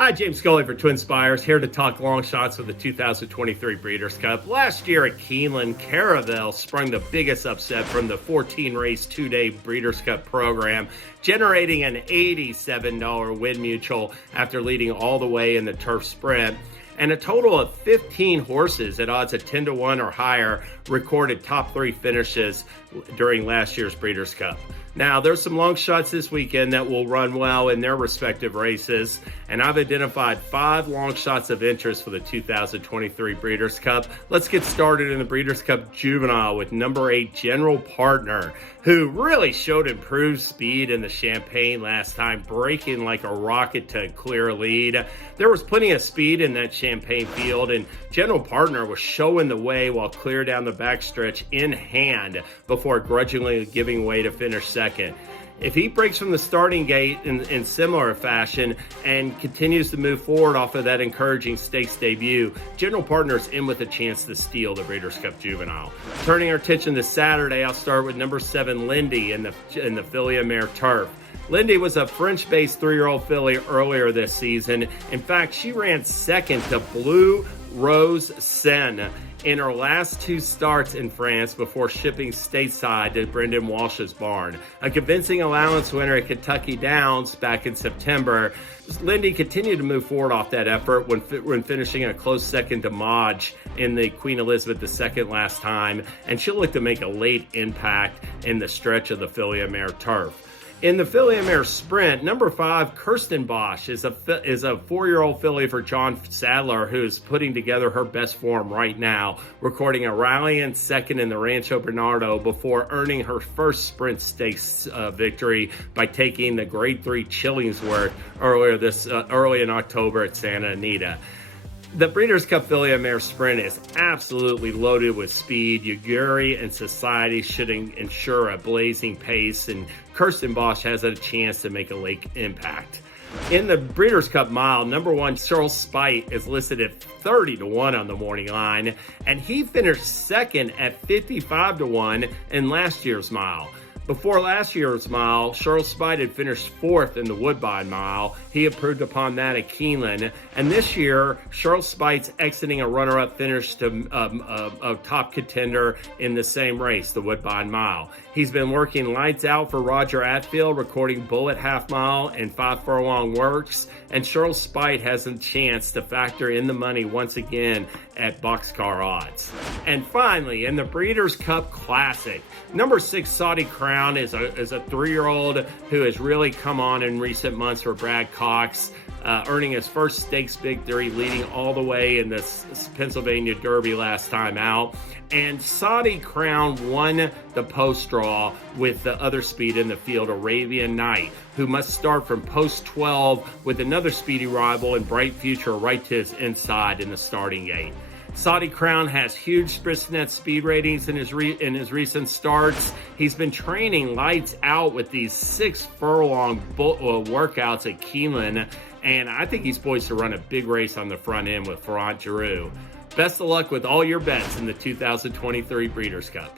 Hi, James Scully for Twinspires, here to talk Longshots with the 2023 Breeders' Cup. Last year at Keeneland, Caravel sprung the biggest upset from the 14-race two-day Breeders' Cup program, generating an $87 win mutual after leading all the way in the turf sprint. And a total of 15 horses at odds of 10 to 1 or higher recorded top three finishes during last year's Breeders' Cup. Now, there's some long shots this weekend that will run well in their respective races, and I've identified 5 long shots of interest for the 2023 Breeders' Cup. Let's get started in the Breeders' Cup Juvenile with number 8 General Partner, who really showed improved speed in the Champagne last time, breaking like a rocket to clear a lead. There was plenty of speed in that Champagne field, and General Partner was showing the way while clear down the backstretch in hand before grudgingly giving way to finish second. If he breaks from the starting gate in similar fashion and continues to move forward off of that encouraging stakes debut, General Partner's in with a chance to steal the Breeders' Cup Juvenile. Turning our attention to Saturday, I'll start with number 7 Lindy in the filly mare turf. Lindy was a French-based 3-year-old filly earlier this season. In fact, she ran second to Blue Rose Seine in her last 2 starts in France before shipping stateside to Brendan Walsh's barn. A convincing allowance winner at Kentucky Downs back in September, Lindy continued to move forward off that effort when finishing a close second to Modge in the Queen Elizabeth II last time, and she'll look to make a late impact in the stretch of the filly mare turf. In the filly mare sprint, number 5, Kirsten Bosch is a 4-year-old filly for John Sadler, who is putting together her best form right now, recording a rallying second in the Rancho Bernardo before earning her first sprint stakes victory by taking the Grade 3 Chillingsworth early in October at Santa Anita. The Breeders' Cup filly mare sprint is absolutely loaded with speed. Yuguri and Society should ensure a blazing pace, and Kirsten Bosch has a chance to make a late impact. In the Breeders' Cup mile, number 1 Charl Spite is listed at 30 to 1 on the morning line, and he finished second at 55 to 1 in last year's mile. Before last year's mile, Charl Spite had finished 4th in the Woodbine mile. He improved upon that at Keeneland. And this year, Charl Spite's exiting a runner-up finish to a top contender in the same race, the Woodbine mile. He's been working lights out for Roger Attfield, recording Bullet Half Mile and 5 Furlong Works. And Charl Spite has a chance to factor in the money once again at boxcar odds. And finally, in the Breeders' Cup Classic, number 6 Saudi Crown is a 3-year-old who has really come on in recent months for Brad Cox, earning his first stakes victory, leading all the way in the Pennsylvania Derby last time out. And Saudi Crown won the post draw with the other speed in the field, Arabian Night, who must start from post 12 with another speedy rival and Bright Future right to his inside in the starting gate. Saudi Crown has huge Spritz speed ratings in his recent starts. He's been training lights out with these 6 furlong workouts at Keeneland, and I think he's poised to run a big race on the front end with Ferrant Giroux. Best of luck with all your bets in the 2023 Breeders' Cup.